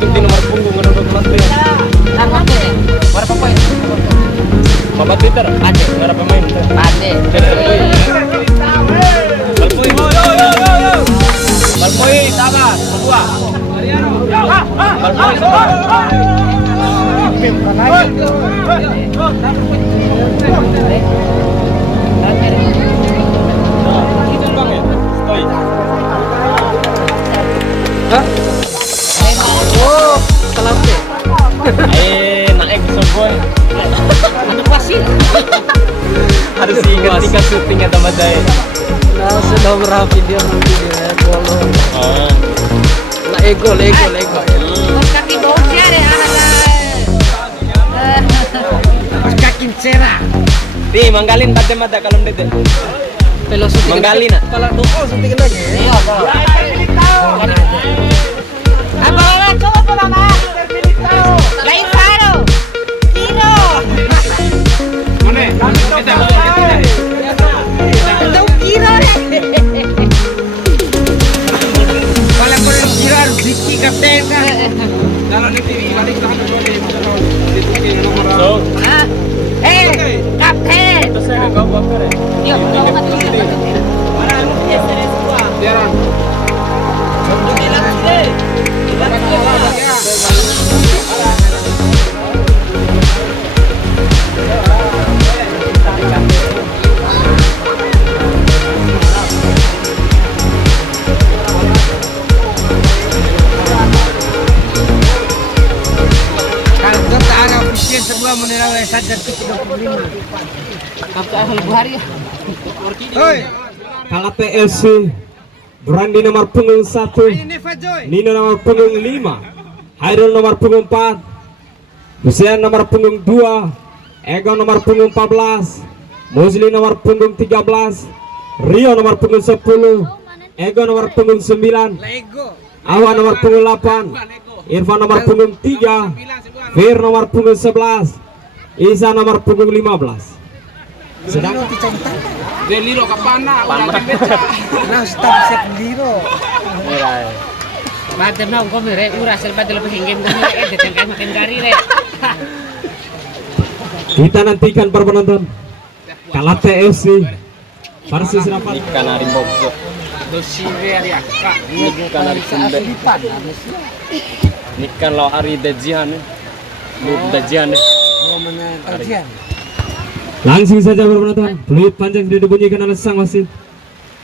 di nomor punggung menurut Mas. Berapa poin? Bapak Twitter. Ada. Berapa main? Ada. Balpoi. Balpoi sabar. Kedua. Balpoi sabar. Oh, kelapa. Naik soboy. Untuk wasit. Harus ingat ketika syutingnya tambah daya. Nah, sudah berapa video nanti dia bolong. Oh. Nah, ego. Kaki baunya deh anak. Kaki cerah. Di manggalin tadi mata kalau ndete. Filosofi. Manggalin. Kalau dukung suntikin lagi. Iya, Apa lah coba mama. Lain karo. Tiro. Tahu tiro deh. kalau kira harus diki kapten kan. Kalau di TV balik tangan So, Kapten. terus saya kau buat kare. Iya, kau mati. Kalau kita ada ofisial sebuah menerawai saja ke 35. Kapten Ahmad Buhari ya. Hoi. Kalate FC Brandi nomor punggung 1, Nino nomor punggung 5, Hairul nomor punggung 4, Hussein nomor punggung 2, Ego nomor punggung 14, Musli nomor punggung 13, Rio nomor punggung 10, Ego nomor punggung 9, Awan nomor punggung 8, Irfan nomor punggung 3, Fir nomor punggung 11, Isa nomor punggung 15. Sedang Deliro kapana ulah beca. Nah, stop set liro. Madem na ko mere ura sel padel pengen kami detengkai makin gari re. kita nantikan para penonton Kalate FC versus Rapat. Ikan harimau bok. Dosire ari akka. Ikan hari sumbe. Ikan lo hari dajian. Lu dajian. Oh, mana kajian. Langsung saja para penonton, peluit panjang sudah dibunyikan oleh sang wasit.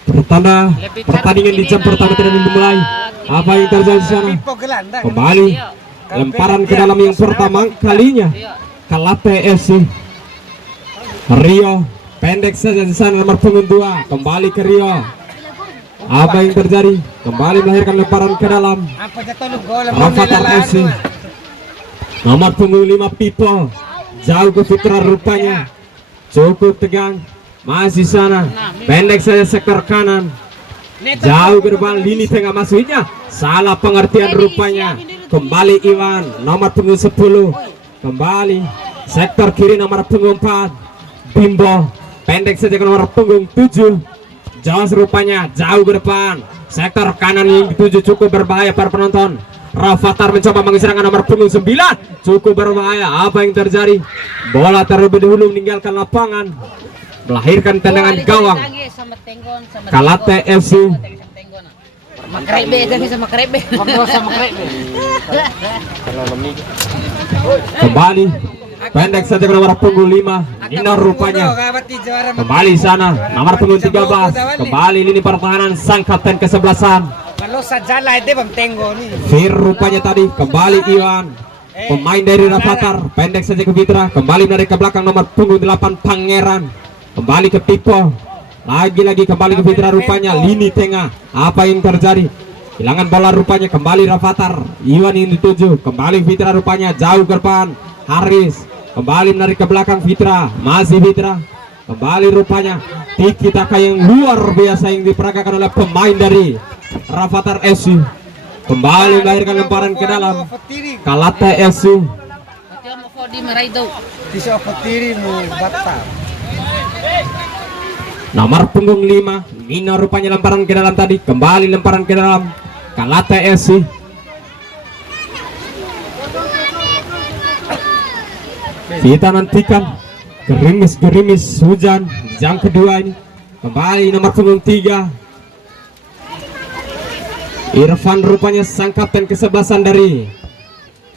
Pertanda pertandingan di jam pertama tidak dimulai. Apa yang terjadi di sana? Pipo gelandang. Kembali lemparan ke dalam yang pertama kalinya. Kalate FC. Rio pendek saja di sana nomor punggung 2. Kembali ke Rio. Apa yang terjadi? Kembali melahirkan lemparan ke dalam. Apa jatuh lu gol Rafathar FC. Nomor punggung 5 Pipo. Jauh ke Fitra rupanya. Cukup tegang, masih sana, pendek saja sektor kanan, jauh ke depan, lini tengah masuknya, salah pengertian rupanya. Kembali Iwan, nomor punggung 10, kembali sektor kiri nomor punggung 4, Bimbo, pendek saja ke nomor punggung 7, Jos rupanya, jauh ke depan, sektor kanan yang dituju cukup berbahaya para penonton. Rafathar mencoba mengeserangkan nomor punggung 9, cukup berbahaya. Apa yang terjadi? Bola terlebih dahulu meninggalkan lapangan, melahirkan tendangan gawang. Kalate FC. Sama krebe tadi sama krebe. sama krebe. Kembali pendek saja ke nomor punggung 5, Nino rupanya. Kembali sana nomor punggung 13, kembali lini pertahanan sang kapten kesebelasan. Kalau sajalah itu bang tenggo nih. Fir rupanya tadi, kembali Iwan, pemain dari Rafathar, pendek saja ke Fitra, kembali menarik ke belakang nomor punggung 8 Pangeran, kembali ke Pipo, lagi-lagi kembali ke Fitra rupanya, lini tengah. Apa yang terjadi? Hilangan bola rupanya, kembali Rafathar, Iwan yang dituju, kembali Fitra rupanya, jauh ke depan, Haris, kembali menarik ke belakang Fitra, masih Fitra, kembali rupanya, tiki taka yang luar biasa yang diperagakan oleh pemain dari Rafathar FC. Kembali melahirkan lemparan ke dalam. Kalate FC. Di merai itu. Bisa petiri mu batal. Nomor punggung 5, Nino rupanya lemparan ke dalam tadi. Kembali lemparan ke dalam. Kalate FC. Kita nantikan gerimis-gerimis hujan jam kedua ini. Kembali nomor punggung 3 Irfan, rupanya sang kapten kesebelasan dari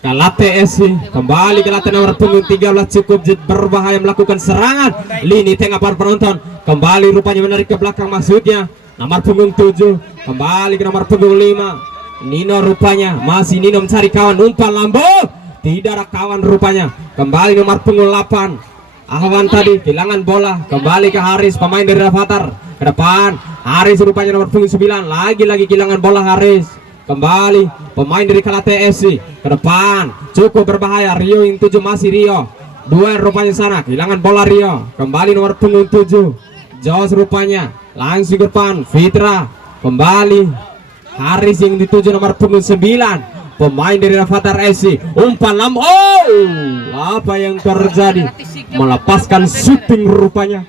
Kalate SC. Kembali Kalate nomor punggung 13 cukup berbahaya melakukan serangan lini tengah para penonton. Kembali rupanya menarik ke belakang, maksudnya nomor punggung 7. Kembali ke nomor punggung 5 Nino, rupanya masih Nino mencari kawan, umpan lambung, tidak ada kawan rupanya. Kembali nomor punggung 8 Ahwan tadi kehilangan bola. Kembali ke Haris, pemain dari Rafathar ke depan. Haris rupanya nomor punggung 9 lagi kehilangan bola. Haris kembali, pemain dari Kalate SC ke depan, cukup berbahaya. Rio yang 7 masih Rio, duel rupanya sana, kehilangan bola Rio. Kembali nomor punggung 7 Jos, rupanya langsung ke depan. Fitra kembali, Haris yang dituju nomor punggung 9 pemain dari Rafathar SC, umpan lambung. Apa yang terjadi? Melepaskan syuting rupanya,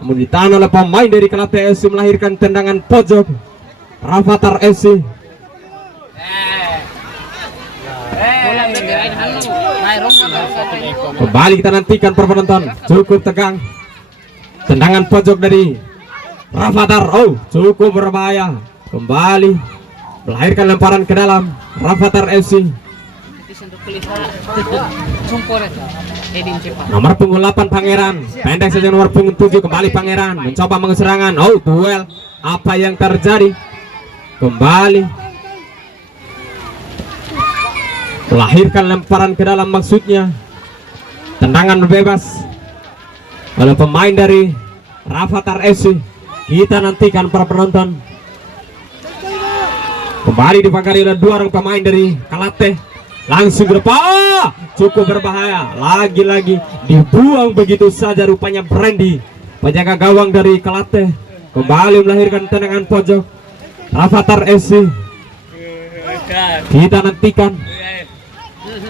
namun ditahan oleh pemain dari Kalate SC, melahirkan tendangan pojok Rafathar SC. Kembali kita nantikan para penonton, cukup tegang. Tendangan pojok dari Rafathar, cukup berbahaya. Kembali melahirkan lemparan ke dalam Rafathar FC. Nomor punggung 8 Pangeran, pendek saja nomor punggung 7. Kembali Pangeran mencoba mengeserangan. Duel, apa yang terjadi? Kembali melahirkan lemparan ke dalam, maksudnya tendangan bebas oleh pemain dari Rafathar FC. Kita nantikan para penonton. Kembali dipagari oleh 2 orang pemain dari Kalate, langsung ke depan, cukup berbahaya. Lagi-lagi dibuang begitu saja rupanya Brandy, penjaga gawang dari Kalate. Kembali melahirkan tendangan pojok Rafathar FC. Kita nantikan,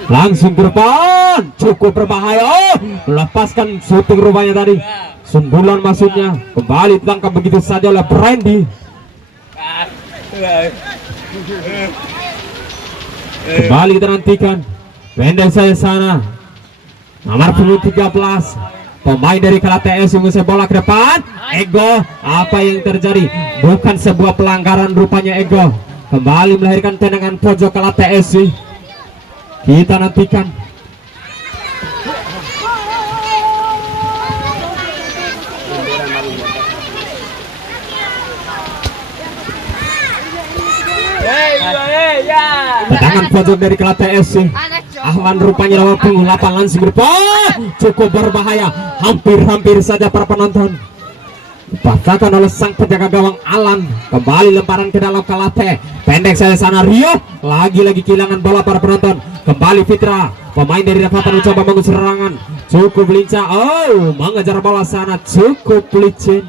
langsung ke depan, cukup berbahaya. Melepaskan syuting rupanya tadi, sundulan maksudnya. Kembali ditangkap begitu saja oleh Brandy. Kembali kita nantikan, pendek saya sana nomor punggung 13 pemain dari Kalate SC mengusir bola ke depan. Ego, apa yang terjadi? Bukan sebuah pelanggaran rupanya Ego. Kembali melahirkan tendangan pojok Kalate SC. Kita nantikan. Tendangan pojok dari Kalate SC. Ahwan rupanya nomor punggung 8 langsung ke depan, cukup berbahaya. Hampir saja para penonton dipatahkan oleh sang penjaga gawang Alan. Kembali lemparan ke dalam Kalate, pendek saya sana Rio, lagi kehilangan bola para penonton. Kembali Fitra, pemain dari Rafathar mencoba mengusir serangan, cukup lincah. Mengejar bola sana, cukup licin,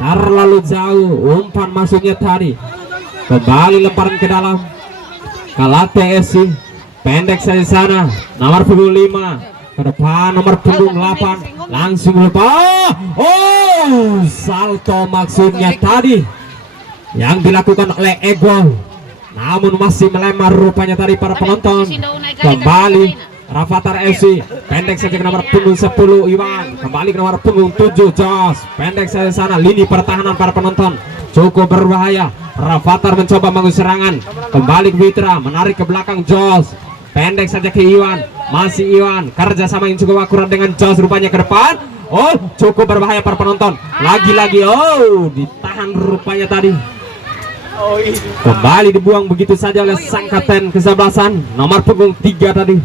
terlalu jauh umpan masuknya tadi. Kembali lemparan ke dalam Kalate SC, pendek saya sana nomor punggung 5 ke depan, nomor punggung 8 langsung lupa. Salto maksudnya tadi yang dilakukan oleh Ego, namun masih melemah rupanya tadi para penonton. Kembali Rafathar FC, pendek saja ke nomor punggung 10 Iwan, kembali ke nomor punggung 7 Jos, pendek saja sana. Lini pertahanan para penonton cukup berbahaya. Rafathar mencoba mengusir serangan, kembali ke Fitra, menarik ke belakang Jos, pendek saja ke Iwan, masih Iwan, kerjasama yang cukup akurat dengan Jos rupanya ke depan. Cukup berbahaya para penonton. Lagi-lagi ditahan rupanya tadi. Kembali dibuang begitu saja oleh sang kapten kesebelasan nomor punggung 3 tadi.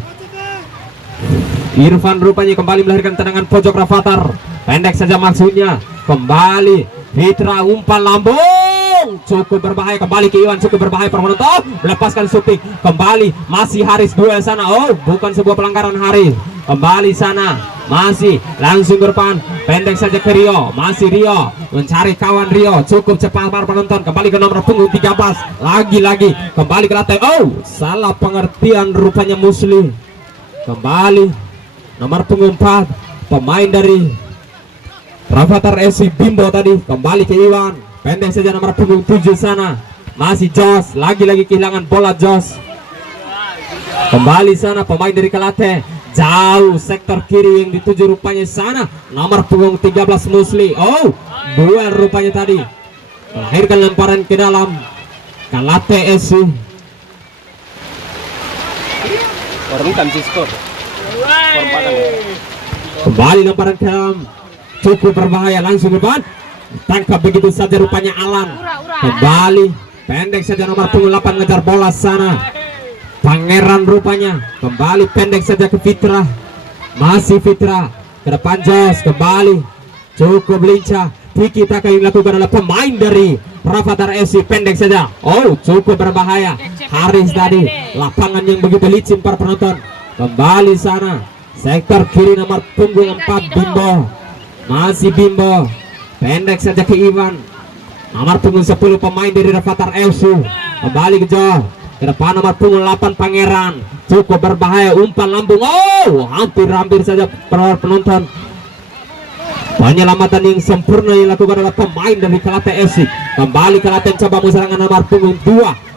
Irfan rupanya kembali melahirkan tendangan pojok Rafathar, pendek saja maksudnya. Kembali Fitra, umpan lambung, cukup berbahaya. Kembali ke Iwan, cukup berbahaya para penonton. Melepaskan syuting, kembali masih Haris duel sana. Bukan sebuah pelanggaran Haris. Kembali sana, masih langsung ke depan, pendek saja ke Rio, masih Rio mencari kawan Rio, cukup cepat para penonton. Kembali ke nomor punggung 13, lagi kembali ke lantai. Salah pengertian rupanya Muslim. Kembali nomor punggung 4 pemain dari Rafathar SC Bimbo tadi, kembali ke Iwan, pendek saja nomor punggung 7 sana, masih Jos, lagi kehilangan bola Jos. Kembali sana pemain dari Kalate, jauh sektor kiri yang dituju rupanya sana nomor punggung 13 Musli. Oh, duel rupanya tadi melahirkan lemparan ke dalam Kalate SC. Orang kan sih skor. Kembali lemparan ke dalam, cukup berbahaya, langsung depan tangkap begitu saja rupanya Alan. Kembali pendek saja nomor punggung 8 ngejar bola sana Pangeran rupanya. Kembali pendek saja ke Fitra, masih Fitra ke depan Jos. Kembali cukup lincah, tiki taka yang dilakukan oleh pemain dari Rafathar FC. Pendek saja, oh cukup berbahaya. Haris tadi, lapangan yang begitu licin para penonton. Kembali sana sektor kiri nomor punggung 4 Bimbo, masih Bimbo pendek saja ke Iwan nomor punggung 10 pemain dari Rafathar FC. Kembali ke Jo, ke depan nomor punggung 8 Pangeran, cukup berbahaya, umpan lambung, oh hampir saja para penonton. Penyelamatan yang sempurna yang dilakukan oleh pemain dari Kalate FC. Kembali Kalate coba serangan nomor punggung 2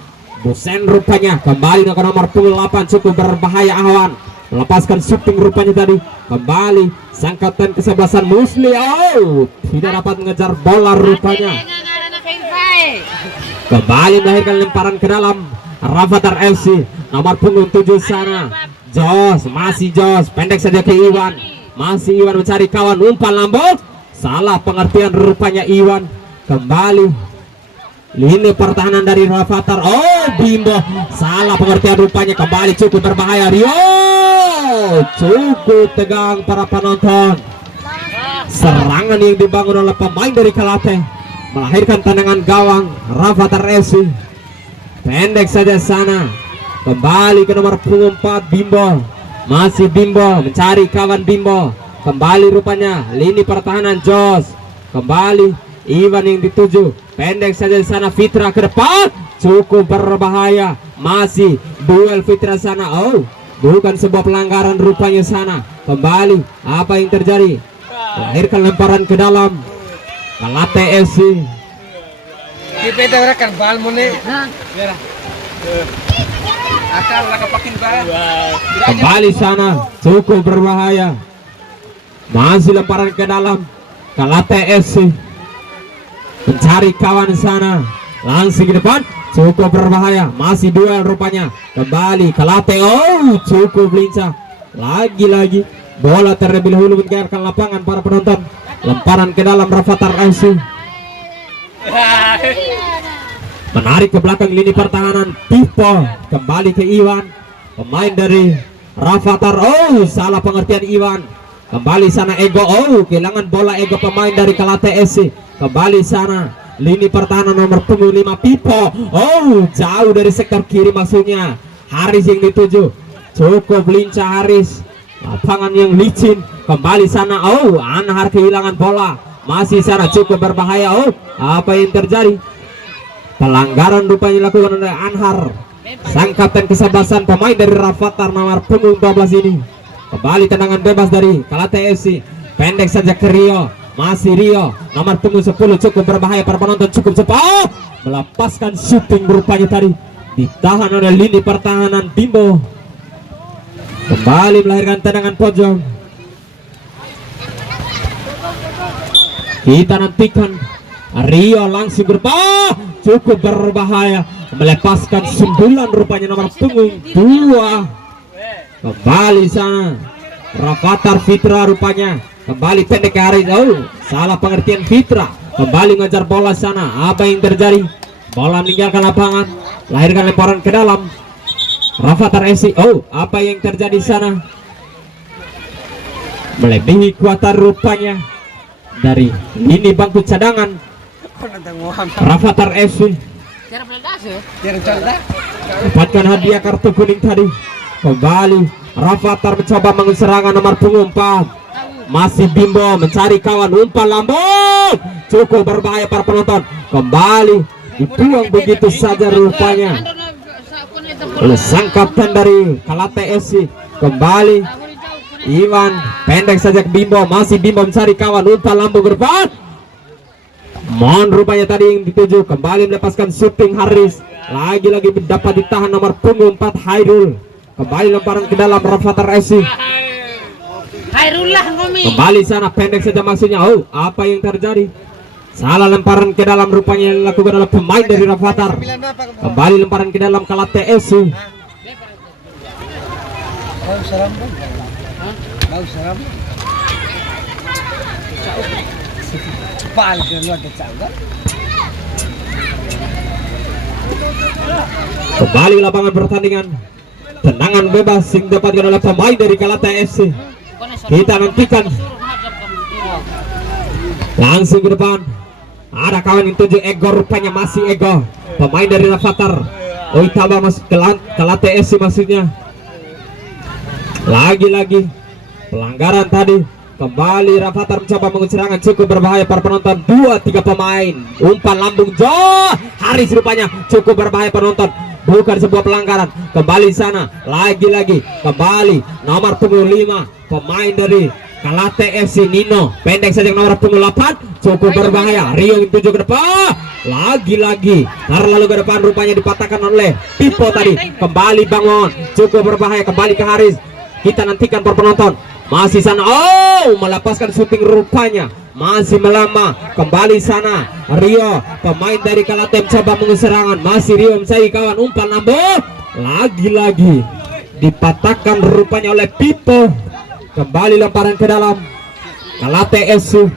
Busen rupanya. Kembali ke nomor punggung 8, cukup berbahaya Awan, melepaskan shooting rupanya tadi. Kembali sangkatan kesebelasan Musli, oh tidak dapat mengejar bola rupanya. Kembali melahirkan lemparan ke dalam Rafathar FC nomor punggung 7 sana Jos, masih Jos pendek saja ke Iwan, masih Iwan mencari kawan, umpan lambung, salah pengertian rupanya Iwan. Kembali lini pertahanan dari Rafathar, oh Bimbo salah pengertian rupanya. Kembali cukup berbahaya Rio, cukup tegang para penonton. Serangan yang dibangun oleh pemain dari Kalate melahirkan tendangan gawang Rafathar FC. Pendek saja sana, kembali ke nomor punggung 4 Bimbo, masih Bimbo mencari kawan Bimbo. Kembali rupanya lini pertahanan Jos. Kembali Iwan yang dituju, pendek saja di sana Fitra ke depan, cukup berbahaya, masih duel Fitra sana. Oh bukan sebuah pelanggaran rupanya sana. Kembali apa yang terjadi, melahirkan lemparan ke dalam Kalate FC. Kita kan bal mone. Akal lah kepakin bal. Kembali sana, cukup berbahaya, masih lemparan ke dalam Kalate FC. Mencari kawan sana, langsung ke depan, cukup berbahaya, masih duel rupanya. Kembali Kalate, oh cukup lincah, lagi-lagi bola terlebih dahulu meninggalkan lapangan para penonton. Lemparan ke dalam Rafathar FC, menarik ke belakang lini pertahanan Pipo. Kembali ke Iwan, pemain dari Rafathar, oh salah pengertian Iwan. Kembali sana Ego, oh kehilangan bola Ego pemain dari Kalate FC. Kembali sana lini pertahanan nomor punggung 5 Pipo, oh jauh dari sektor kiri maksudnya Haris yang dituju, cukup lincah Haris, lapangan yang licin. Kembali sana, oh Anhar kehilangan bola, masih sana cukup berbahaya. Oh apa yang terjadi, pelanggaran rupanya dilakukan oleh Anhar, sang kapten kesebelasan pemain dari Rafathar nomor punggung 12 ini. Kembali tendangan bebas dari Kalate FC, pendek saja ke Rio, masih Rio nomor punggung 10, cukup berbahaya para penonton, cukup cepat, melepaskan shooting rupanya tadi, ditahan oleh lini pertahanan Bimbo. Kembali melahirkan tendangan pojok. Kita nantikan Rio langsung cukup berbahaya, melepaskan sundulan rupanya nomor punggung 2. Kembali sana Rafathar Fitra rupanya, kembali pendek ke Haris, oh salah pengertian Fitra. Kembali ngejar bola sana, apa yang terjadi, bola meninggalkan lapangan, lahirkan lemparan ke dalam Rafathar FC. Oh apa yang terjadi sana, melebihi kuatan rupanya dari lini bangku cadangan Rafathar FC. Dapatkan hadiah kartu kuning tadi. Kembali Rafathar mencoba mengeserangan nomor punggung 4, masih Bimbo mencari kawan, umpan lambung, cukup berbahaya para penonton. Kembali dibuang begitu saja rupanya oleh sang kapten dari Kalate FC. Kembali Iwan pendek saja ke Bimbo, masih Bimbo mencari kawan, umpan lambung ke depan, Mon rupanya tadi yang dituju. Kembali melepaskan shooting Haris, lagi-lagi dapat ditahan nomor punggung 4 Hairul. Kembali lemparan ke dalam Rafathar FC. Hairullah ngomi. Kembali sana pendek saja maksudnya. Oh, apa yang terjadi? Salah lemparan ke dalam rupanya yang dilakukan oleh pemain dari Rafathar. Kembali lemparan ke dalam Kalate FC. Kembali lapangan pertandingan. Tendangan bebas yang didapatkan oleh pemain dari Kalate FC. Kita nantikan langsung ke depan. Ada kawan yang tuju Ego, rupanya masih Ego, pemain dari Rafathar. Oitaba masuk ke Kalate FC maksudnya. Lagi-lagi pelanggaran tadi. Kembali Rafathar mencoba menguserangan, cukup berbahaya para penonton. 2-3 pemain umpan lambung Jo Haris, rupanya cukup berbahaya penonton. Bukan sebuah pelanggaran. Kembali sana, lagi-lagi kembali nomor punggung 5 pemain dari Kalate FC, Nino. Pendek saja nomor punggung 8, cukup berbahaya. Rio yang tuju ke depan, lagi-lagi terlalu ke depan, rupanya dipatahkan oleh Pipo tadi. Kembali bangun, cukup berbahaya. Kembali ke Haris. Kita nantikan para penonton. Masih sana, oh, melepaskan syuting rupanya. Masih melama. Kembali sana Rio, pemain dari Kalate mencoba mengeserangan. Masih Rio mencari kawan, umpan lambung. Lagi-lagi dipatahkan rupanya oleh Pipo. Kembali lemparan ke dalam Kalate FC.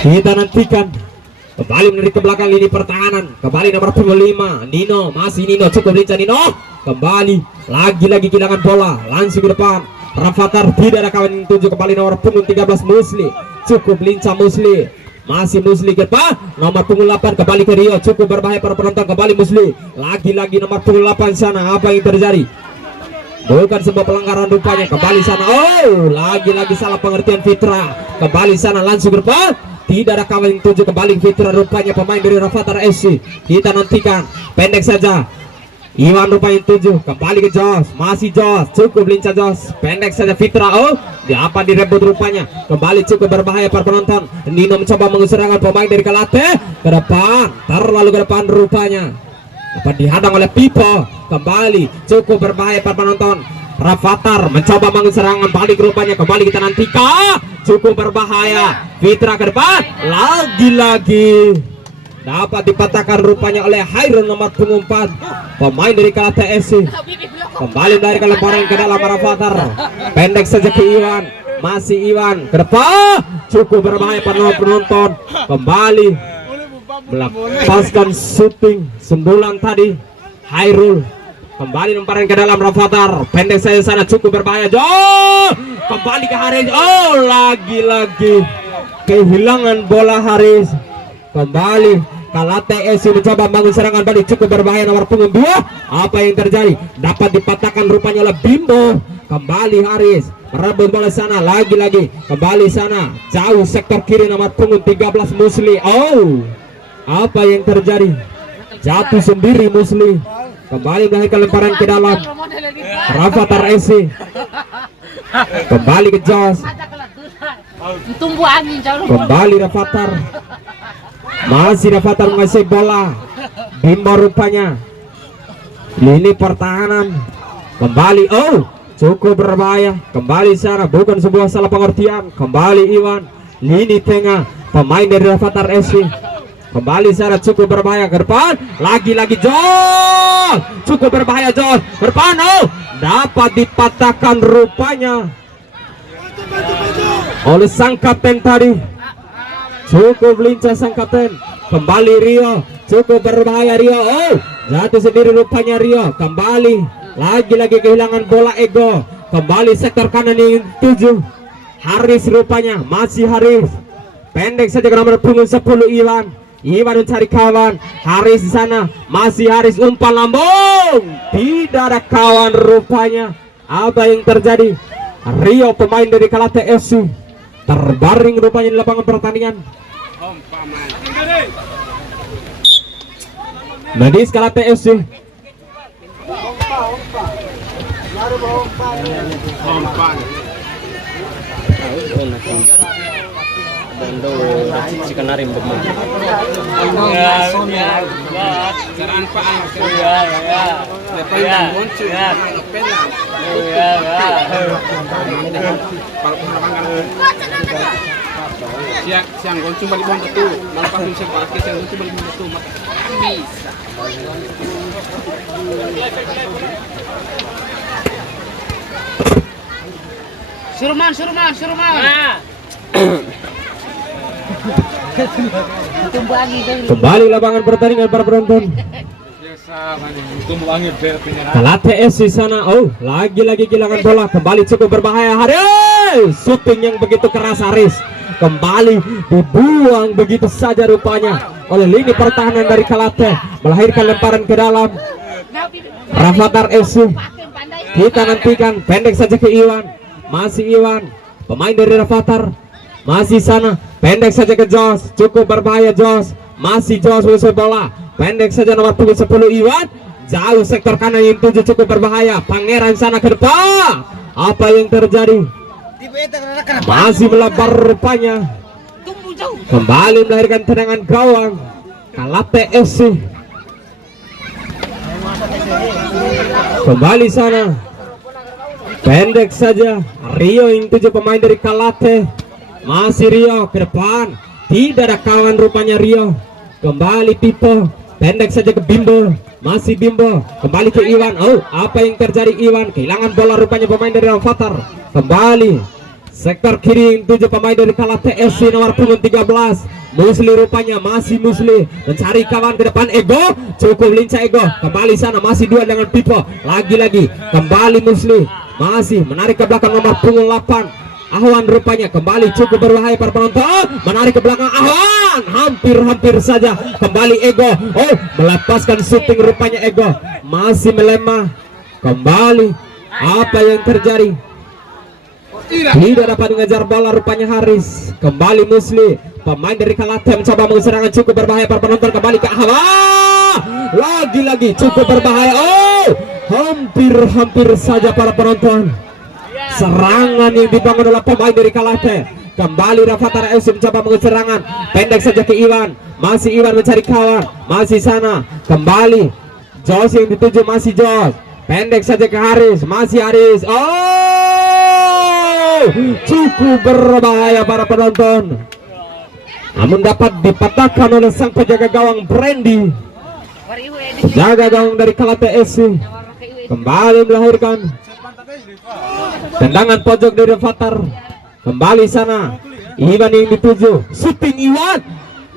Kita nantikan. Kembali menarik ke belakang lini pertahanan. Kembali nomor punggung 5 Nino. Masih Nino, cukup lincah Nino. Kembali lagi-lagi kehilangan bola. Langsung ke depan Rafathar, tidak ada kawan yang tuju. Kembali nomor punggung 13 Musli. Cukup lincah Musli. Masih Musli ke depan. Nomor punggung 8 kembali ke Rio. Cukup berbahaya para penonton. Kembali Musli. Lagi-lagi nomor punggung 8 sana. Apa yang terjadi? Bukan sebuah pelanggaran rupanya. Kembali sana. Oh, lagi-lagi salah pengertian Fitra. Kembali sana langsung ke depan. Tidak ada kawan yang tuju. Kembali Fitra, rupanya pemain dari Rafathar FC. Kita nantikan. Pendek saja Iwan, rupanya tuju. Kembali ke Jos. Masih Jos, cukup lincah Jos. Pendek saja Fitra. Oh, apa direbut rupanya. Kembali cukup berbahaya para penonton. Nino mencoba menguserangan pemain dari Kalate ke depan. Terlalu ke depan rupanya. Apa dihadang oleh Pipo. Kembali cukup berbahaya para penonton. Rafathar mencoba mengeserangan, balik rupanya. Kembali kita nantikan. Cukup berbahaya. Fitra ke depan. Lagi-lagi dapat dipatahkan rupanya oleh Hairul nomor punggung 4 pemain dari Kalate FC. Kembali dari lemparan ke dalam Rafathar. Pendek saja ke Iwan. Masih Iwan ke depan. Cukup berbahaya para penonton. Kembali melepaskan syuting sundulan tadi Hairul. Kembali lemparan ke dalam Rafathar. Pendek saja sana, cukup berbahaya. Kembali ke Haris. Oh, lagi-lagi kehilangan bola Haris. Kembali Kalate FC mencoba bangun serangan balik, cukup berbahaya nomor punggung 2. Apa yang terjadi? Dapat dipatahkan rupanya oleh Bimbo. Kembali Haris merebut bola sana, lagi-lagi kembali sana, jauh sektor kiri nomor punggung 13 Musli. Oh, apa yang terjadi? Jatuh sendiri Musli. Kembali melahirkan lemparan ke dalam Rafathar FC. Kembali ke Jos. Kembali Rafathar. Masih Rafathar mengasih bola. Bimbo rupanya. Lini pertahanan. Kembali. Oh, cukup berbahaya. Kembali sana, bukan sebuah salah pengertian. Kembali Iwan. Lini tengah pemain dari Rafathar FC. Kembali sana, cukup berbahaya ke depan. Lagi-lagi Jos. Cukup berbahaya Jos. Ke depan. Oh, dapat dipatahkan rupanya oleh sang kapten tadi. Cukup lincah sang kapten. Kembali Rio. Cukup berbahaya Rio. Oh, jatuh sendiri rupanya Rio. Kembali. Lagi-lagi kehilangan bola Ego. Kembali sektor kanan yang 7 Haris rupanya. Masih Haris. Pendek saja ke nomor punggung 10 Iwan. Iwan mencari kawan. Haris di sana. Masih Haris, umpan lambung. Tidak ada kawan rupanya. Apa yang terjadi? Rio pemain dari Kalate FC terbaring rupanya di lapangan pertandingan. Medis Kalate FC. Bando si kanarim demen. Saraan paan. Ya. Lepas yang muncul, ngepel lah. Kalau penerbangan siang goncung balik bom tu, malah pas siang pakai siang goncung balik bom tu, bisa. Suruman. Kembali lapangan pertandingan para penonton. Kalate SC sana. Oh, lagi-lagi kehilangan bola. Kembali cukup berbahaya. Haris, shooting yang begitu keras Haris. Kembali dibuang begitu saja rupanya oleh lini pertahanan dari Kalate, melahirkan lemparan ke dalam. Rafathar FC. Kita nantikan, pendek saja ke Iwan. Masih Iwan, pemain dari Rafathar. Masih sana, pendek saja ke Jos. Cukup berbahaya Jos. Masih Jos usul bola. Pendek saja nomor punggung 10 Iwan. Jauh sektor kanan yang 7 cukup berbahaya. Pangeran sana ke depan. Apa yang terjadi? Masih melebar rupanya. Kembali melahirkan tendangan gawang Kalate FC. Kembali sana, pendek saja Rio yang 7 pemain dari Kalate. Masih Rio ke depan. Tidak ada kawan rupanya Rio. Kembali Pipo, pendek saja ke Bimbo. Masih Bimbo, kembali ke Iwan. Oh, apa yang terjadi Iwan? Kehilangan bola rupanya pemain dari Rafathar. Kembali sektor kiri 7 pemain dari Kalate FC nomor punggung 13. Musli rupanya, masih Musli mencari kawan ke depan. Ego, cukup lincah Ego. Kembali sana, masih 2 dengan Pipo. Lagi-lagi kembali Musli, masih menarik ke belakang nomor punggung 8 Ahwan rupanya. Kembali cukup berbahaya para penonton. Menarik ke belakang Ahwan, hampir saja. Kembali Ego. Oh, melepaskan shooting rupanya Ego. Masih melemah. Kembali, apa yang terjadi? Tidak dapat mengejar bola rupanya Haris. Kembali Musli, pemain dari Kalate mencoba mengeserangan, cukup berbahaya para penonton. Kembali ke Ahwan, lagi-lagi cukup berbahaya. Oh, hampir saja para penonton. Serangan yang dibangun oleh pemain dari Kalate. Kembali Rafathar FC mencoba mengeserangan, pendek saja ke Iwan. Masih Iwan mencari kawan. Masih sana, kembali Jos yang dituju. Masih Jos, pendek saja ke Haris. Masih Haris. Oh, cukup berbahaya para penonton. Namun dapat dipatahkan oleh sang penjaga gawang Brandy. Jaga gawang dari Kalate FC kembali melahirkan tendangan pojok dari Rafathar. Kembali sana, Iwan yang dituju. Shooting Iwan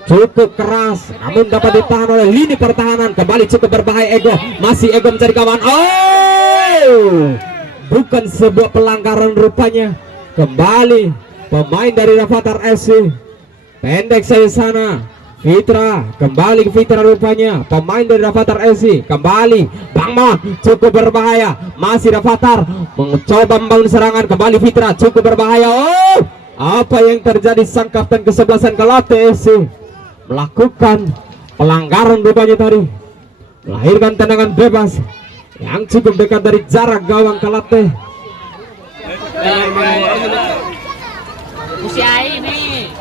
cukup keras, namun dapat ditahan oleh lini pertahanan. Kembali cukup berbahaya Ego. Masih Ego mencari kawan. Oh, bukan sebuah pelanggaran rupanya. Kembali pemain dari Rafathar FC. Pendek saya sana, Fitra. Kembali ke Fitra rupanya, pemain dari Rafathar FC. Kembali Bang Mon, cukup berbahaya. Masih Rafathar mencoba membangun serangan. Kembali Fitra, cukup berbahaya. Oh, apa yang terjadi? Sang kapten kesebelasan Kalate FC melakukan pelanggaran rupanya tadi, melahirkan tendangan bebas yang cukup dekat dari jarak gawang Kalate. Usi air nih.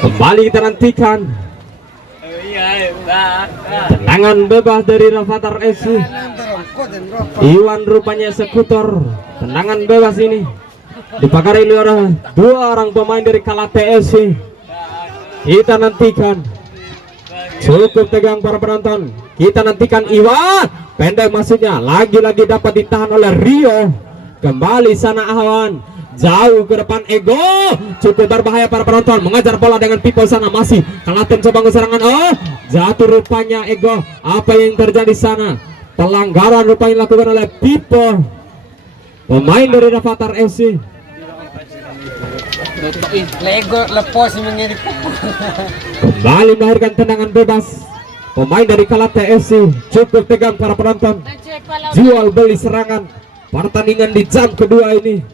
Kembali kita nantikan tendangan bebas dari Rafathar FC. Iwan rupanya eksekutor tendangan bebas ini, dipagari oleh 2 orang pemain dari Kalate FC. Kita nantikan, cukup tegang para penonton. Kita nantikan Iwan, pendek maksudnya, lagi-lagi dapat ditahan oleh Rio. Kembali sana Ahwan, jauh ke depan Ego, cukup berbahaya para penonton. Mengejar bola dengan Pipo sana, masih Kalate coba serangan. Oh, jatuh rupanya Ego. Apa yang terjadi sana? Pelanggaran rupanya dilakukan oleh Pipo, pemain dari Rafathar FC. Lego lepas mengirim. Kembali melahirkan tendangan bebas pemain dari Kalate FC. Cukup tegang para penonton, jual beli serangan pertandingan di jam kedua ini.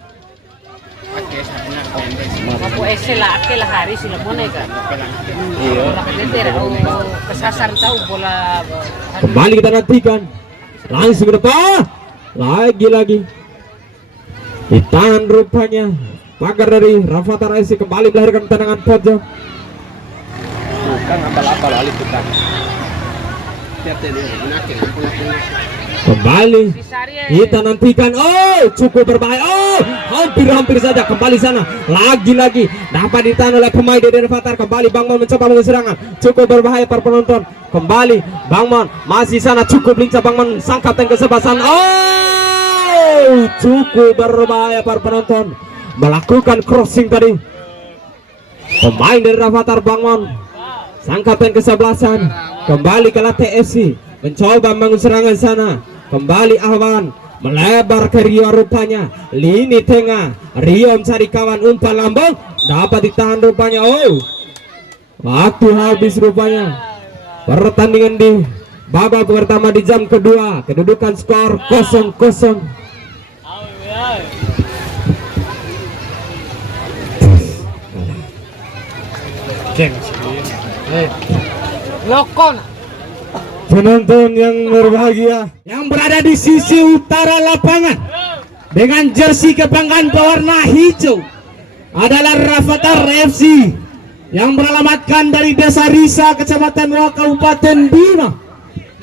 Aku esela akela hari sila muna ka. Iya. Kesasar tahu bola. Kembali kita nantikan, langsung ke depan, lagi-lagi Ditahan rupanya pagar dari Rafathar FC, kembali melahirkan tendangan pojok. Bukan apal-apal alih kita. Kembali kita nantikan. Oh, cukup berbahaya. Oh, hampir saja kembali sana. Lagi-lagi dapat ditahan oleh pemain dari Rafathar. Kembali Bangmon mencoba mengusir serangan. Cukup berbahaya para penonton. Kembali Bangmon masih sana, cukup lincah Bangmon sangkap ke sebelah sana. Oh, cukup berbahaya para penonton. Melakukan crossing tadi. Pemain dari Rafathar Bangmon sangkap ke sebelasan. Kembali ke TFC mencoba mengusir serangan sana. Kembali Ahwan melebar ke Rio rupanya. Lini tengah Rio mencari kawan, umpan lambung dapat ditahan rupanya. Oh, waktu habis rupanya. Pertandingan di babak pertama di jam kedua, kedudukan skor 0-0. Lokon. Penonton yang berbahagia yang berada di sisi utara lapangan dengan jersey kebanggaan berwarna hijau adalah Rafathar FC yang beralamatkan dari Desa Risa, Kecamatan Wak, Kabupaten Bima.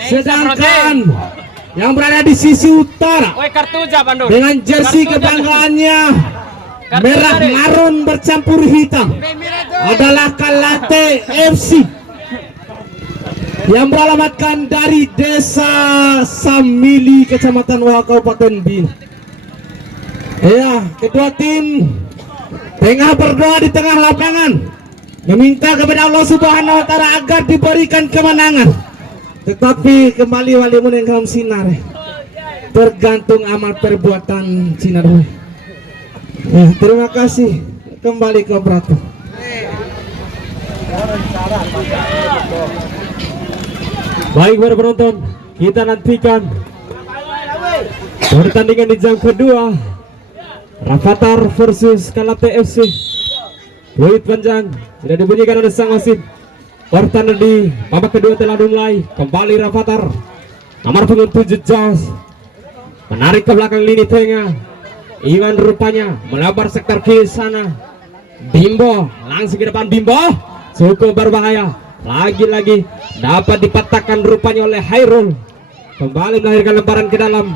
Sedangkan yang berada di sisi utara dengan jersey kebanggaannya merah marun bercampur hitam adalah Kalate FC yang beralamatkan dari Desa Samili, Kecamatan Wak, Kabupaten Bima. Ya, kedua tim tengah berdoa di tengah lapangan, meminta kepada Allah Subhanahu wa Ta'ala agar diberikan kemenangan. Tetapi kembali wali menenggelam sinar, tergantung amal perbuatan sinar. Terima kasih, kembali ke operator. Baik para penonton, kita nantikan pertandingan di jam kedua, Rafathar versus Kalate FC. Fluid panjang sudah dibunyikan oleh sang wasit. Pertandingan di babak kedua telah dimulai. Kembali Rafathar nomor punggung 7 Jos menarik ke belakang lini tengah. Iwan rupanya melebar sektor kiri sana. Bimbo langsung ke depan. Bimbo cukup berbahaya. Lagi-lagi dapat dipatahkan rupanya oleh Hairul. Kembali melahirkan lemparan ke dalam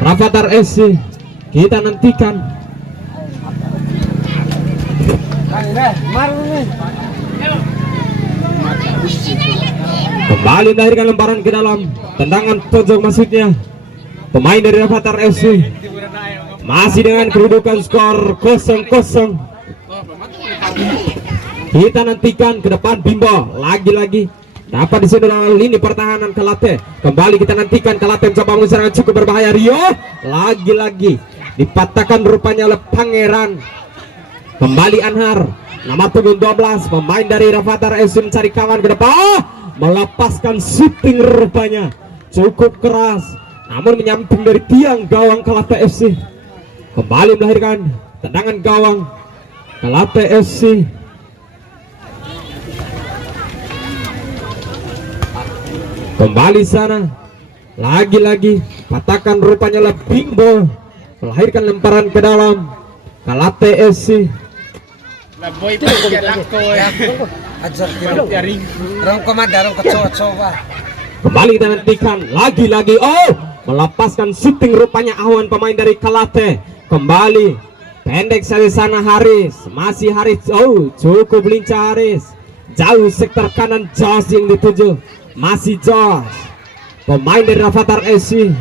Rafathar FC. Kita nantikan. Kembali melahirkan lemparan ke dalam tendangan pojok maksudnya. Pemain dari Rafathar FC masih dengan kedudukan skor 0-0. Kita nantikan ke depan Bimbo, lagi-lagi dapat disodor oleh lini pertahanan Kalate. Kembali kita nantikan Kalate mencoba mengeserang cukup berbahaya. Rio lagi-lagi dipatahkan rupanya oleh Pangeran. Kembali Anhar nomor punggung 12, pemain dari Rafathar FC mencari kawan ke depan, melepaskan shooting rupanya cukup keras namun menyamping dari tiang gawang Kalate FC. Kembali melahirkan tendangan gawang Kalate FC. Kembali sana, lagi-lagi patahkan rupanya oleh Bimbo, melahirkan lemparan ke dalam Kalate FC. Kembali kita nantikan lagi-lagi. Oh, melepaskan shooting rupanya Ahwan pemain dari Kalate. Kembali pendek saja sana Haris, masih Haris. Oh, cukup lincah Haris. Jauh sektor kanan Jos yang dituju. Masih Jos, pemain dari Rafathar FC.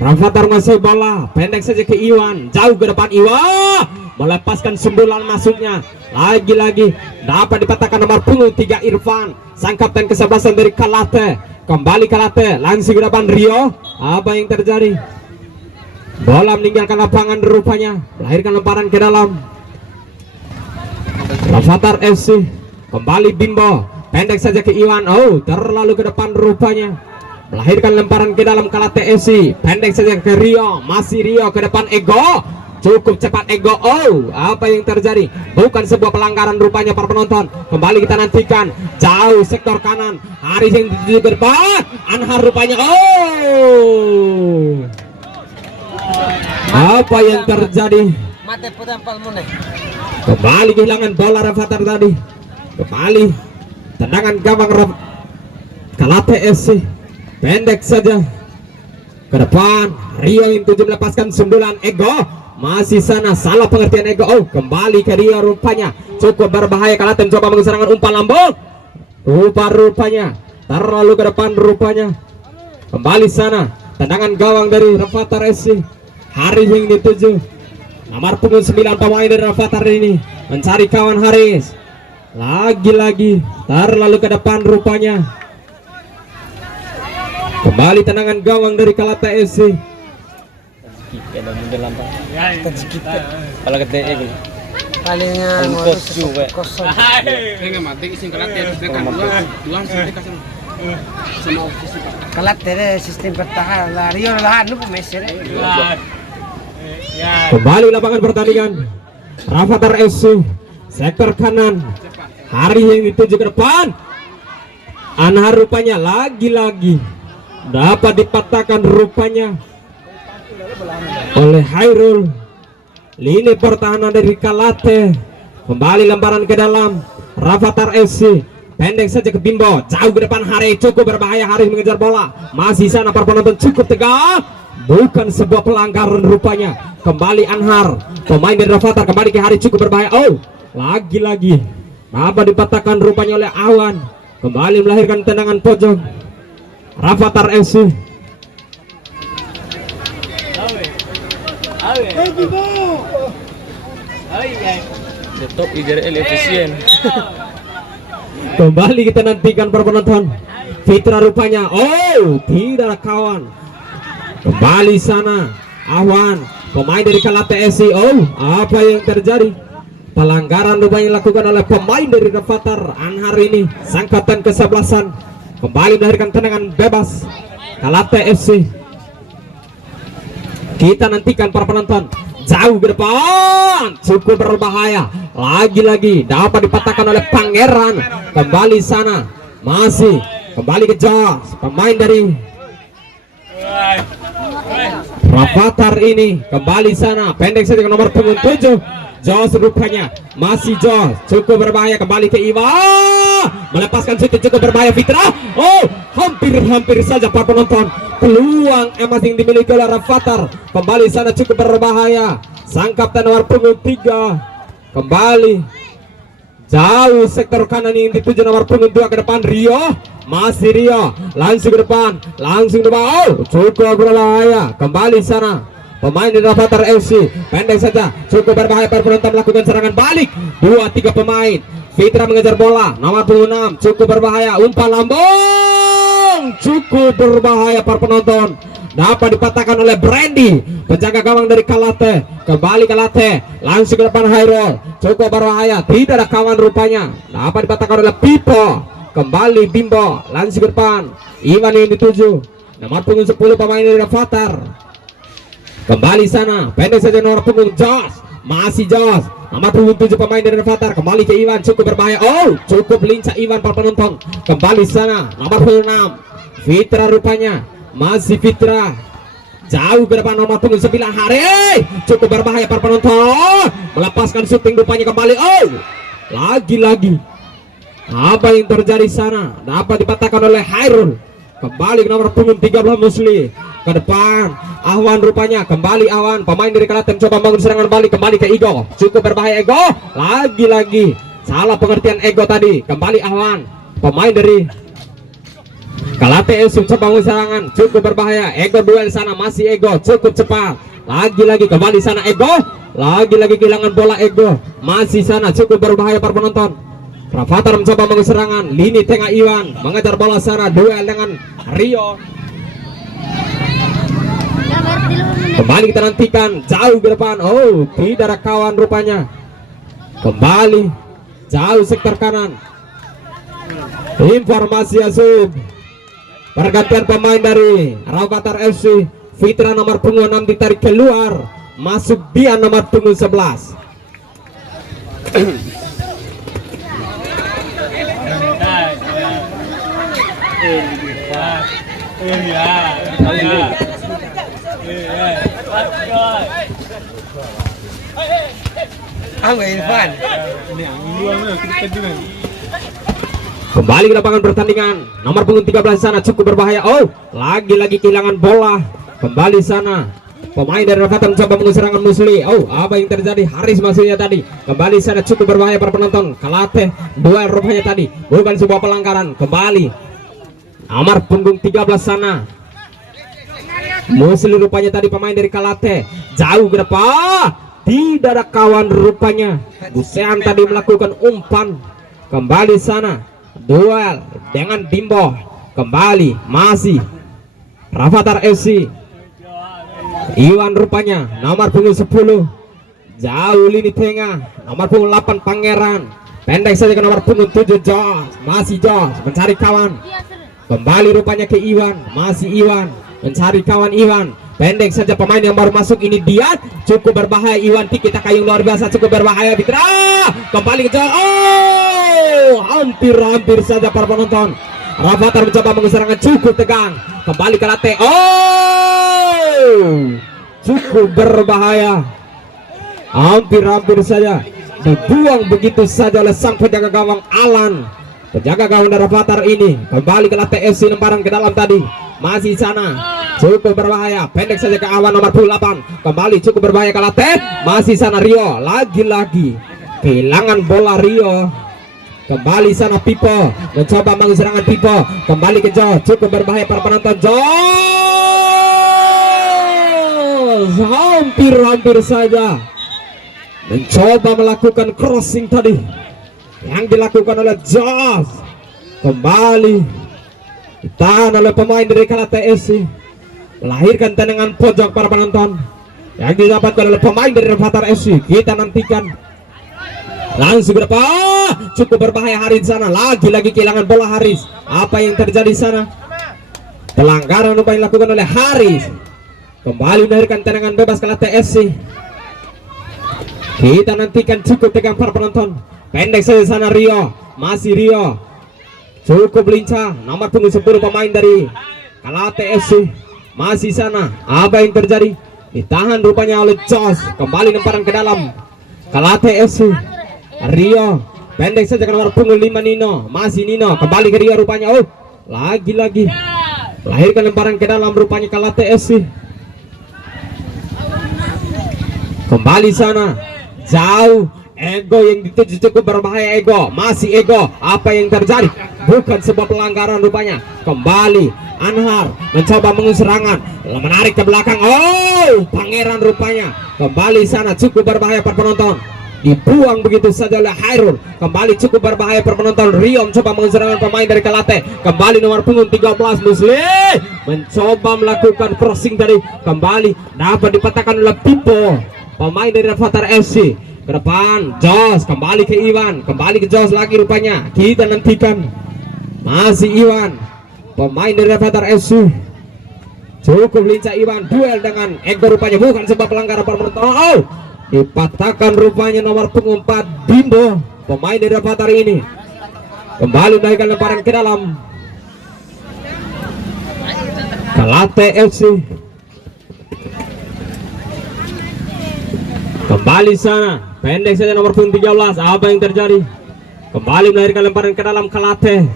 Rafathar masuk bola pendek saja ke Iwan, jauh ke depan. Iwan melepaskan sundulan masuknya. Lagi-lagi dapat dipatahkan nomor punggung 3 Irfan, sangkapkan kesebelasan dari Kalate. Kembali Kalate langsung ke depan. Rio, apa yang terjadi? Bola meninggalkan lapangan rupanya, melahirkan lemparan ke dalam Rafathar FC. Kembali Bimbo, pendek saja ke Iwan. Oh, terlalu ke depan rupanya, melahirkan lemparan ke dalam Kalate FC. Pendek saja ke Rio, masih Rio ke depan. Ego, cukup cepat Ego. Oh, apa yang terjadi? Bukan sebuah pelanggaran rupanya para penonton. Kembali kita nantikan jauh sektor kanan, Haris yang dituju ke depan. Anhar rupanya. Oh, Apa yang terjadi? Mate putampal mune. Kembali kehilangan bola Rafathar tadi. Kembali tendangan gawang Kalate FC. Pendek saja ke depan. Rio yang tuju melepaskan sundulan Ego. Masih sana, salah pengertian Ego. Oh, kembali ke Rio rupanya. Cukup berbahaya. Kalate mencoba mengeserangan umpan lambung. Rupa-rupanya terlalu ke depan rupanya. Kembali sana, tendangan gawang dari Rafathar FC. Haris yang dituju. Nomor punggung 9 pemain dari Rafathar ini mencari kawan Haris. Lagi-lagi terlalu ke depan rupanya. Kembali tendangan gawang dari Kalate FC. Ada mundur lambang. Kalau kete itu. Palingnya Kos juga. kosong. Enggak mati sing kelat ya dekat dua sih kasih sama ofisi Pak. Kalat tere sistem pertahanan lah. Rio lah nu pemesir. Kembali lapangan pertandingan. Rafathar FC sektor kanan. Hari yang dituju ke depan. Anhar rupanya lagi-lagi dapat dipatahkan rupanya oleh Hairul. Lini pertahanan dari Kalate. Kembali lemparan ke dalam. Rafathar FC pendek saja ke Bimbo, jauh ke depan. Hari cukup berbahaya. Hari mengejar bola. Masih sana para penonton cukup tegak. Bukan sebuah pelanggaran rupanya. Kembali Anhar, pemain dari Rafathar, kembali ke Hari cukup berbahaya. Oh, lagi-lagi dapat dipatahkan rupanya oleh Awan. Kembali melahirkan tendangan pojok Rafathar FC. Top IJRL efisien. Kembali kita nantikan para penonton. Fitra rupanya. Oh, tidak kawan. Kembali sana Awan, pemain dari Kalate FC. Oh, apa yang terjadi? Pelanggaran rupanya dilakukan oleh pemain dari Rafathar. Anhar ini sangkatan ke-11. Kembali melahirkan tendangan bebas Kalate FC. Kita nantikan para penonton. Jauh ke depan, cukup berbahaya. Lagi-lagi dapat dipatahkan oleh Pangeran. Kembali sana, masih kembali ke Jos, pemain dari Rafathar ini. Kembali sana, pendek saja ke nomor punggung 7. Jos rupanya masih Jos, cukup berbahaya. Kembali ke Iwa, melepaskan situ cukup berbahaya Fitra. Oh, hampir saja para penonton. Peluang emas yang dimiliki oleh Rafathar. Kembali sana cukup berbahaya. Sang kapten nomor punggung 3. Kembali jauh sektor kanan yang dituju nomor punggung 2 ke depan. Rio, masih Rio, langsung ke depan, Oh, cukup berbahaya. Kembali sana pemain di Rafathar FC, pendek saja, cukup berbahaya. Para penonton melakukan serangan balik. 2-3 pemain. Fitra mengejar bola, nomor punggung 6, cukup berbahaya. Umpan lambung, cukup berbahaya para penonton. Dapat dipatahkan oleh Brandy, penjaga gawang dari Kalate. Kembali Kalate, langsung ke depan Hairul, cukup berbahaya. Tidak ada kawan rupanya. Dapat dipatahkan oleh Pipo. Kembali Bimbo, langsung ke depan. Iwan yang dituju, nomor punggung 10 pemain dari Rafathar. Kembali sana, pendek saja nomor punggung Jos, masih Jos, nomor punggung 7 pemain dari Rafathar. Kembali ke Iwan, cukup berbahaya. Oh, cukup lincah Iwan para penonton. Kembali sana, nomor punggung 6 Fitra rupanya, masih Fitra, jauh ke depan nomor punggung 9 Hari, cukup berbahaya para penonton. Melepaskan syuting rupanya. Kembali. Oh, lagi-lagi apa yang terjadi sana? Dapat dipatahkan oleh Hairul. Kembali ke nomor punggung 13 Musli. Ke depan Ahwan rupanya. Kembali Ahwan, pemain dari Kalate mencoba bangun serangan balik. Kembali ke Ego, cukup berbahaya Ego. Lagi-lagi salah pengertian Ego tadi. Kembali Ahwan, pemain dari Kalate mencoba bangun serangan, cukup berbahaya. Ego duel sana, masih Ego, cukup cepat. Lagi-lagi kembali sana Ego. Lagi-lagi kehilangan bola Ego. Masih sana, cukup berbahaya para penonton. Rafathar mencoba bangun serangan. Lini tengah Iwan mengejar bola sana, duel dengan Rio. Kembali kita nantikan, jauh ke depan. Oh, tidak ada kawan rupanya. Kembali jauh sektor kanan. Informasi Asub, pergantian pemain dari Rafathar FC. Fitra nomor punggung 6 ditarik keluar, masuk Bian nomor punggung 11. Angga Irfan. Kembali ke lapangan pertandingan. Nomor punggung 13 sana cukup berbahaya. Oh, lagi-lagi kehilangan bola. Kembali sana. Pemain dari Rafathar mencoba mengusir serangan Musli. Oh, apa yang terjadi? Haris maksudnya tadi. Kembali sana cukup berbahaya para penonton. Kalate duel rupanya tadi. Bukan sebuah pelanggaran. Kembali. Nomor punggung 13 sana. Musli rupanya tadi pemain dari Kalate. Jauh ke depan. Tidak ada kawan rupanya. Busean tadi melakukan umpan. Kembali sana. Duel dengan Bimbo. Kembali masih Rafathar FC. Iwan rupanya nomor punggung 10. Jauh lini tengah. Nomor punggung 8 Pangeran. Pendek saja ke nomor punggung 7 Jos. Masih Jos mencari kawan. Kembali rupanya ke Iwan. Masih Iwan mencari kawan Iwan. Pendek saja pemain yang baru masuk ini dia. Cukup berbahaya Iwan. Kita kayu luar biasa. Cukup berbahaya Fitra. Kembali ke Jos. Oh, hampir saja para penonton. Rafathar mencoba mengusir cukup tegang. Kembali ke Late. Oh, cukup berbahaya. Hampir saja dibuang begitu saja oleh sang penjaga gawang Alan. Penjaga gawang dari Rafathar ini. Kembali ke Late FC lemparan ke dalam tadi. Masih sana. Cukup berbahaya. Pendek saja ke Awan nomor 8. Kembali cukup berbahaya ke Late. Masih sana Rio. Lagi-lagi kehilangan bola Rio. Kembali sana Pipo. Mencoba mengusir serangan Pipo. Kembali ke Jo. Cukup berbahaya para penonton. Jo. Hampir saja mencoba melakukan crossing tadi yang dilakukan oleh Jos. Kembali ditahan oleh pemain dari Kalate FC. Melahirkan tendangan pojok para penonton yang didapatkan oleh pemain dari Rafathar FC. Kita nantikan langsung ke depan. Cukup berbahaya Haris sana. Lagi-lagi kehilangan bola Haris. Apa yang terjadi sana? Pelanggaran yang dilakukan oleh Haris. Kembali melahirkan tendangan bebas ke Late FC. Kita nantikan cukup tegang para penonton. Pendek saja sana Rio. Masih Rio. Cukup lincah. Nomor punggung 10 pemain dari Kalate FC. Masih sana. Apa yang terjadi? Ditahan rupanya oleh Jos. Kembali lemparan ke dalam Kalate FC. Rio. Pendek saja ke nomor punggung 5 Nino. Masih Nino. Kembali ke Rio rupanya. Oh, lagi-lagi melahirkan lemparan ke dalam rupanya Kalate FC. Kembali sana. Jauh. Ego yang dituju cukup berbahaya Ego. Masih Ego. Apa yang terjadi? Bukan sebuah pelanggaran rupanya. Kembali Anhar mencoba mengusir serangan. Menarik ke belakang. Oh, Pangeran rupanya. Kembali sana cukup berbahaya para penonton. Dibuang begitu saja oleh Hairul. Kembali cukup berbahaya para penonton. Rio mencoba mengusir serangan pemain dari Kalate. Kembali nomor punggung 13 Musli mencoba melakukan crossing tadi. Kembali dapat dipatahkan oleh Pipo. Pemain dari Rafathar FC. Ke depan Jos. Kembali ke Iwan. Kembali ke Jos lagi rupanya. Kita nantikan. Masih Iwan. Pemain dari Rafathar FC. Cukup lincah Iwan. Duel dengan Ego rupanya. Bukan sebab pelanggaran para penonton. Oh, dipatahkan rupanya nomor punggung 4 Bimbo. Pemain dari Rafathar ini. Kembali menaikkan lemparan ke dalam Kalate FC. Kembali sana. Pendek saja nomor punggung 13. Apa yang terjadi? Kembali melahirkan lemparan ke dalam Kalate.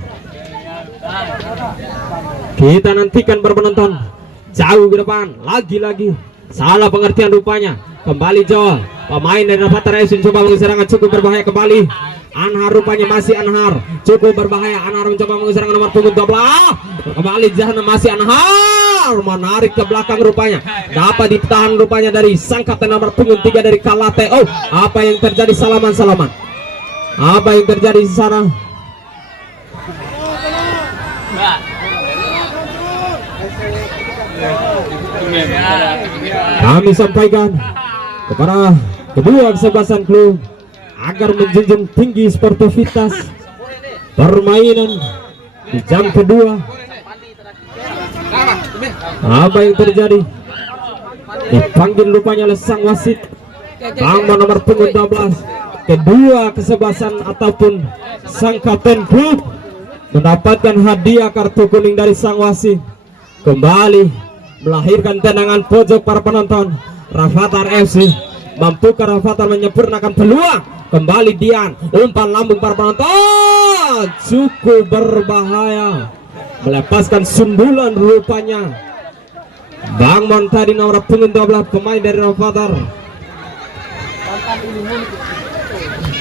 Kita nantikan berpenonton. Jauh ke depan. Lagi-lagi salah pengertian rupanya. Kembali Joel. Pemain dari Rafathar FC coba mengusir serangan cukup berbahaya. Kembali Anhar rupanya. Masih Anhar. Cukup berbahaya. Anhar mencoba mengusir serangan nomor punggung 12. Kembali Jahana. Masih Anhar. Menarik ke belakang rupanya. Dapat ditahan rupanya dari sang kapten nomor punggung 3 dari Kalate. Oh, apa yang terjadi? Salaman. Apa yang terjadi di sana? Kami sampaikan kepada kedua kesebelasan klub agar menjunjung tinggi sportivitas permainan di jam kedua. Apa yang terjadi? Dipanggil rupanya oleh sang wasit Bang nomor punggung 12. Kedua kesebelasan ataupun sang kapten klub mendapatkan hadiah kartu kuning dari sang wasit. Kembali melahirkan tendangan pojok para penonton. Rafathar FC Mampukah Rafathar menyempurnakan peluang? Kembali Dian, umpan lambung para penonton, cukup berbahaya, melepaskan sundulan rupanya. Bang Mon tadi nomor punggung 12 pemain dari Rafathar.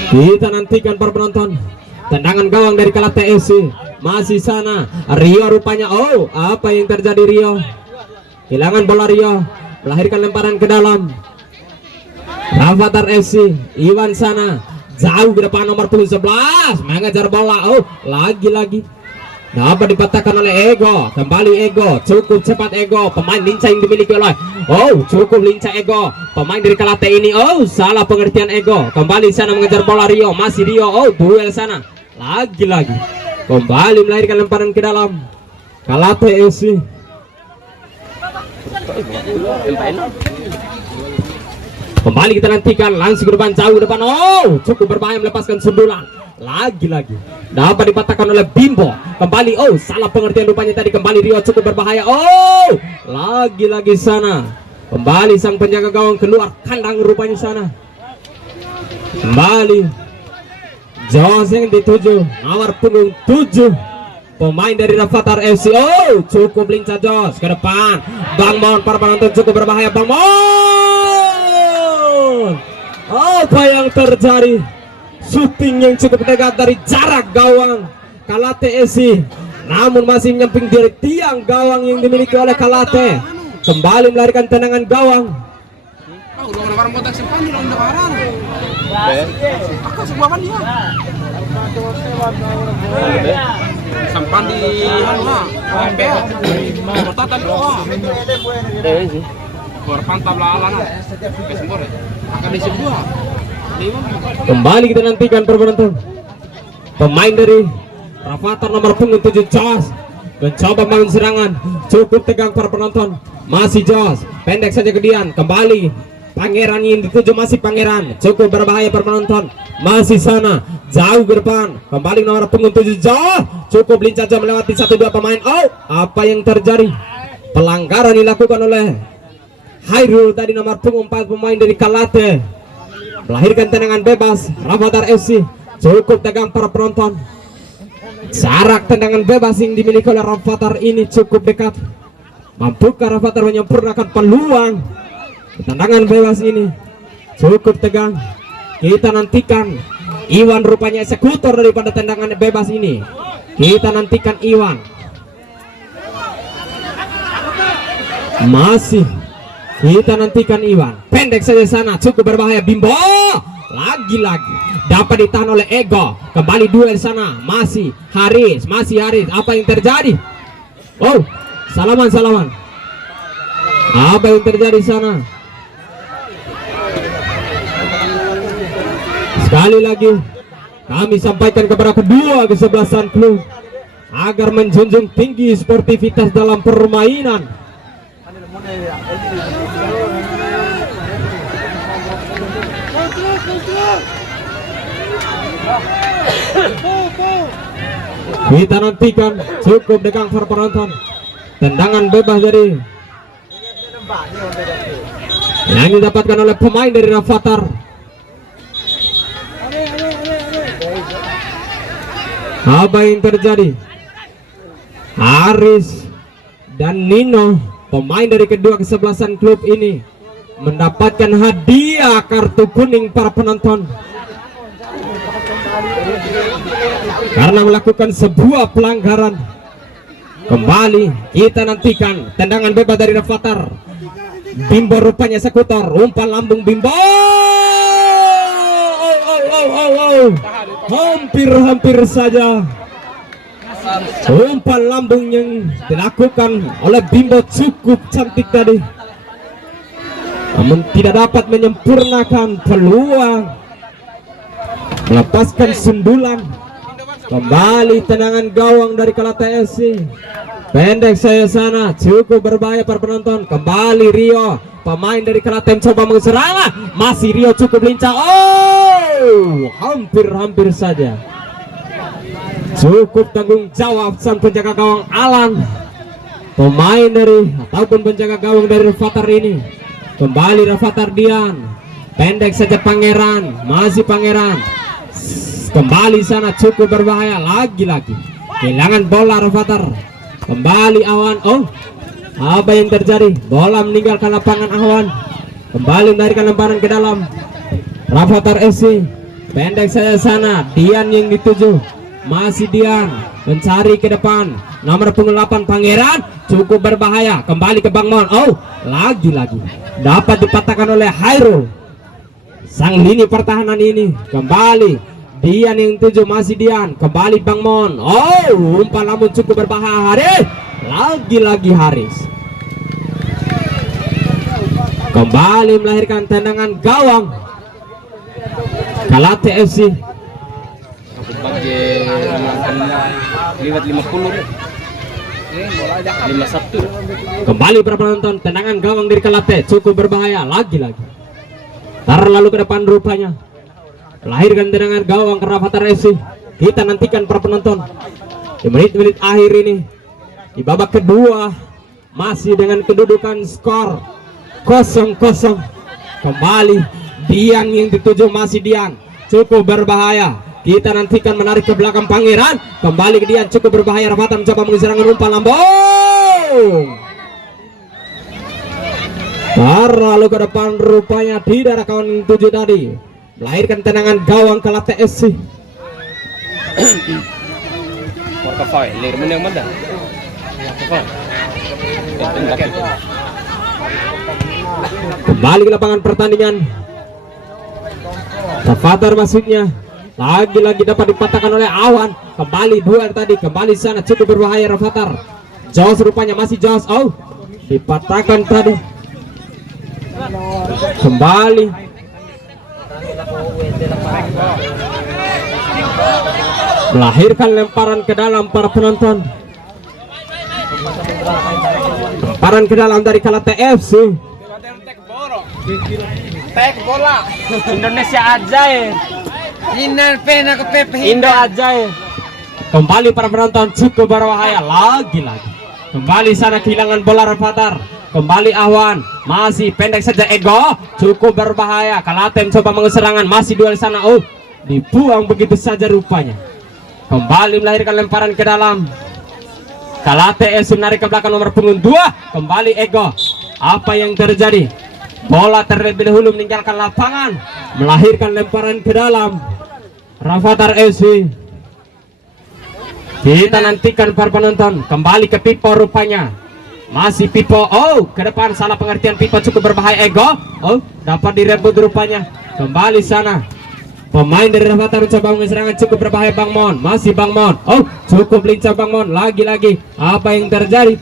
Kita nantikan para penonton. Tendangan gawang dari Kalate FC. Masih sana Rio rupanya. Oh, apa yang terjadi Rio? Kehilangan bola Rio, melahirkan lemparan ke dalam. Rafathar FC, Iwan sana jauh ke depan nomor punggung 11 mengejar bola. Oh, lagi-lagi dapat dipatahkan oleh Ego. Kembali Ego, cukup cepat Ego, pemain lincah yang dimiliki oleh, oh cukup lincah Ego, pemain dari Kalate ini. Oh, salah pengertian Ego. Kembali sana mengejar bola Rio, masih Rio. Oh, duel sana lagi-lagi, kembali melahirkan lemparan ke dalam. Kalate FC. Kembali kita nantikan, langsung ke depan, jauh depan. Oh, cukup berbahaya, melepaskan sundulan. Lagi-lagi dapat dipatahkan oleh Bimbo. Kembali, oh salah pengertian rupanya tadi. Kembali Rio, cukup berbahaya. Oh, lagi-lagi sana. Kembali sang penjaga gawang keluar kandang rupanya sana. Kembali Jos yang dituju nomor punggung 7, pemain dari Rafathar FC. Oh, cukup lincah Jos ke depan. Bang Mon, para penonton, cukup berbahaya Bang Mon. Apa yang terjadi? Shooting yang cukup dekat dari jarak gawang Kalate FC, namun masih menyamping dari tiang gawang yang dimiliki oleh Kalate. Kembali melarikan tendangan gawang. Oh, udah orang botak simpan di dalam barang. Aku sebuah kan dia. Sampan di mana? Pempel. Botak tadi doang. Berpantau lalanan. Kesempur. Akan di sebuah. Kembali kita nantikan penonton. Pemain dari Rafathar nomor punggung 7 Jos mencoba bangun serangan, cukup tegang para penonton. Masih Jos, pendek saja ke Dian. Kembali Pangeran yang dituju, masih Pangeran, cukup berbahaya para penonton. Masih sana, jauh ke depan. Kembali nomor punggung 7 Jos, cukup lincah Jos melewati 1-2 pemain. Oh, apa yang terjadi? Pelanggaran dilakukan oleh Hairul tadi nomor punggung 4 pemain dari Kalate. Melahirkan tendangan bebas Rafathar FC. Cukup tegang para penonton. Jarak tendangan bebas yang dimiliki oleh Rafathar ini cukup dekat. Mampukah Rafathar menyempurnakan peluang tendangan bebas ini? Cukup tegang. Kita nantikan Iwan rupanya eksekutor daripada tendangan bebas ini. Kita nantikan Iwan. Masih kita nantikan Iwan. Pendek saja sana, cukup berbahaya. Bimbo lagi-lagi dapat ditahan oleh Ego. Kembali duel sana, masih Haris. Apa yang terjadi? Oh, salaman. Apa yang terjadi sana? Sekali lagi kami sampaikan kepada kedua kesebelasan klub agar menjunjung tinggi sportivitas dalam permainan. Kita nantikan, cukup dekat para penonton. Tendangan bebas dari yang didapatkan oleh pemain dari Rafathar. Apa yang terjadi? Haris dan Nino, pemain dari kedua kesebelasan klub ini, mendapatkan hadiah kartu kuning para penonton karena melakukan sebuah pelanggaran. Kembali kita nantikan tendangan bebas dari Rafathar. Bimbo rupanya eksekutor, umpan lambung Bimbo. Hampir saja umpan lambung yang dilakukan oleh Bimbo cukup cantik tadi, namun tidak dapat menyempurnakan peluang, melepaskan sundulan. Kembali tendangan gawang dari Kalate FC. Pendek saya sana, cukup berbahaya para penonton. Kembali Rio, pemain dari Kalate mencoba mengeserang. Masih Rio cukup lincah. Oh, hampir saja. Cukup tanggung jawab sang penjaga gawang Alan, pemain dari ataupun penjaga gawang dari Rafathar ini. Kembali Rafathar Dian. pendek saja Pangeran, masih Pangeran. Kembali sana cukup berbahaya, lagi-lagi kehilangan bola Rafathar. Kembali Awan. Oh, apa yang terjadi? Bola meninggalkan lapangan Awan. Kembali menarikan lemparan ke dalam. Rafathar FC pendek saja sana, Dian yang dituju, masih Dian mencari ke depan. Nomor punggung 8 Pangeran, cukup berbahaya. Kembali ke Bang Mon. Oh, lagi-lagi dapat dipatahkan oleh Hairul. Sang lini pertahanan ini kembali Dian yang tuju, masih Dian. Kembali Bang Mon. Oh, umpan lambung cukup berbahaya Haris. Lagi-lagi Haris. Kembali melahirkan tendangan gawang Kalate FC. Bagi lewat 50 51. Kembali para penonton, tendangan gawang dari Kalate cukup berbahaya, lagi-lagi terlalu ke depan rupanya. Lahirkan tendangan gawang ke Rafathar FC. Kita nantikan para penonton di menit-menit akhir ini, di babak kedua, masih dengan kedudukan skor 0-0. Kembali Dian yang dituju, masih Dian, cukup berbahaya. Kita nantikan menarik ke belakang Pangeran. Kembali ke Dian, cukup berbahaya. Rafathar mencoba mengeserang umpan lambung. Terlalu ke depan rupanya, tidak ada kawan tujuh tadi. Melahirkan tendangan gawang Kalate FC. Warga file, lir menang mana? Kembali ke lapangan pertandingan. Rafathar maksudnya. Lagi-lagi dapat dipatahkan oleh Awan. Kembali dua tadi, kembali sana, cukup berbahaya Rafathar. Jos rupanya, masih Jos. Oh, dipatahkan tadi. Kembali melahirkan lemparan ke dalam para penonton. Lemparan ke dalam dari Kalate FC. Tek bola. Indonesia aja ya. Inan pena ke Pepe. Indo aja ya. Kembali para penonton, cukup berbahaya, lagi-lagi. Kembali sana kehilangan bola Rafathar. Kembali Awan, masih pendek saja Ego, cukup berbahaya. Kalate coba mengeserangan, masih duel sana. Oh, dibuang begitu saja rupanya. Kembali melahirkan lemparan ke dalam. Kalate FC menarik ke belakang nomor punggung 2. Kembali Ego. Apa yang terjadi? Bola terlebih dahulu meninggalkan lapangan, melahirkan lemparan ke dalam. Rafathar FC. Kita nantikan para penonton. Kembali ke Pipo rupanya. Masih Pipo. Oh, ke depan, salah pengertian. Pipo cukup berbahaya. Ego. Oh, dapat direbut rupanya. Kembali sana. Pemain dari Rafathar coba mengeserangan, cukup berbahaya Bang Mon. Masih Bang Mon. Oh, cukup lincah Bang Mon. Lagi-lagi. Apa yang terjadi?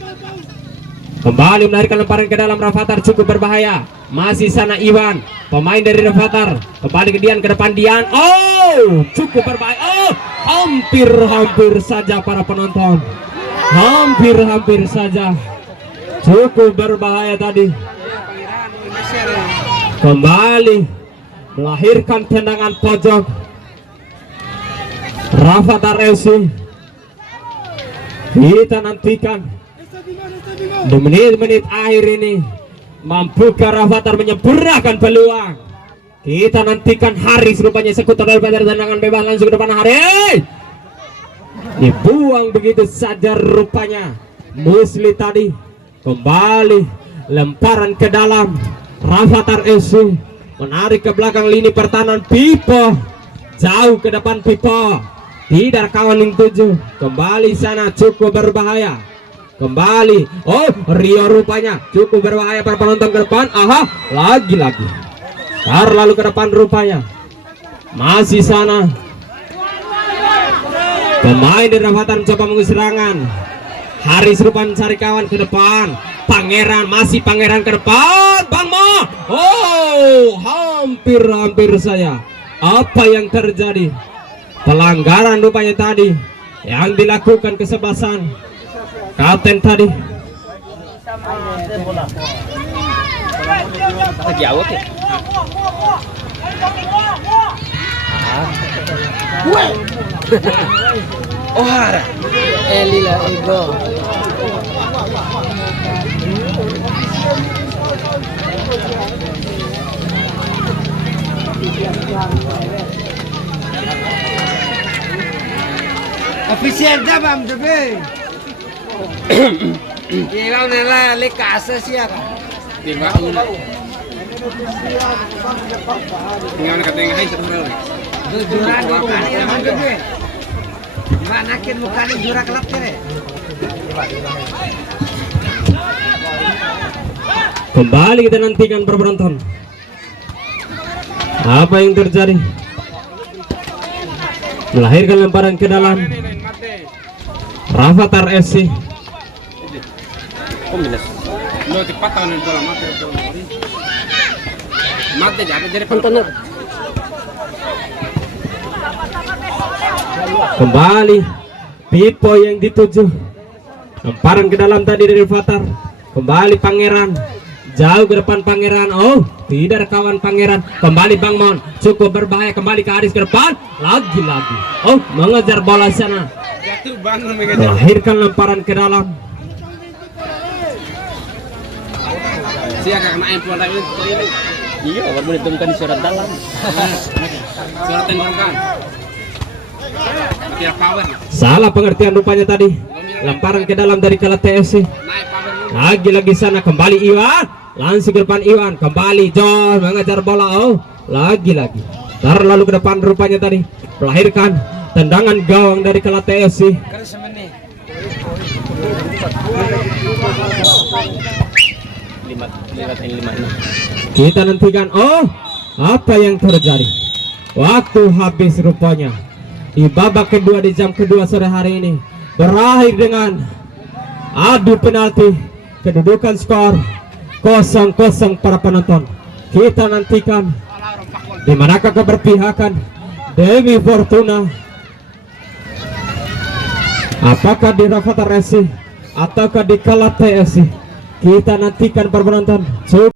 Kembali melahirkan lemparan ke dalam Rafathar, cukup berbahaya. Masih sana Iwan, pemain dari Rafathar. Kembali ke Dian, ke depan Dian. Oh, cukup berbahaya. Oh, hampir saja para penonton. Hampir saja. Cukup berbahaya tadi. Kembali melahirkan tendangan pojok Rafathar FC. Kita nantikan di menit-menit akhir ini, mampukah Rafathar menyempurnakan peluang? Kita nantikan Haris rupanya sekutu dari tendangan bebas langsung ke depan Haris. Dibuang begitu saja rupanya. Musli tadi. Kembali lemparan ke dalam. Rafathar FC menarik ke belakang lini pertahanan. Pipo jauh ke depan. Pipo tidak kawan yang tuju. Kembali sana, cukup berbahaya. Kembali. Oh, Rio rupanya cukup berbahaya para penonton ke depan. Aha, lagi-lagi terlalu ke depan rupanya. Masih sana pemain dari Rafathar mencoba mengeserangan. Haris rupanya mencari kawan ke depan. Pangeran, masih Pangeran ke depan. Bang Mo. Oh, hampir saja. Apa yang terjadi? Pelanggaran rupanya tadi yang dilakukan kesebelasan kapten tadi. Lagi awet ya? Oh, hara. Elila Ego. Serda bam debe. Ilaw nila le kasa siya ka. Di ba? Tingnan na katengah ay sa tumero. Jura di kani bam debe. Mana kin mukani jura kelap tere. Kembali kita nantikan penonton. Apa yang terjadi? Melahirkan lemparan ke dalam. Rafathar FC. Lo dipatah nih dalam mate. Mate jadi Kontainer. Kembali Pipo yang dituju. Lemparan ke dalam tadi dari Rafathar. Kembali Pangeran. Jauh ke depan Pangeran. Oh, tidak ada kawan Pangeran. Kembali Bang Mon. Cukup berbahaya. Kembali ke Aris ke depan. Lagi-lagi. Oh, mengejar bola sana. jatuh bangun mengejar. Melahirkan lemparan ke dalam. Siapa kena empol lagi ini? Iya, baru ditemukan di surat dalam. Surat tenggorokan. Tidak power. Salah pengertian rupanya tadi. Lemparan ke dalam dari Kelat TFC. Naik power. Lagi-lagi sana kembali Iwan. Langsung ke depan Iwan. Kembali John mengejar bola. Oh, lagi-lagi. Terlalu ke depan rupanya tadi. Melahirkan tendangan gawang dari Kelat TFC. lima. Kita nantikan. Oh, apa yang terjadi? Waktu habis rupanya. Di babak kedua di jam kedua sore hari ini berakhir dengan adu penalti. Kedudukan skor 0-0 para penonton. Kita nantikan di manakah keberpihakan Dewi Fortuna. Apakah di Rafathar FC ataukah di Kelat TFC? Kita nantikan para penonton.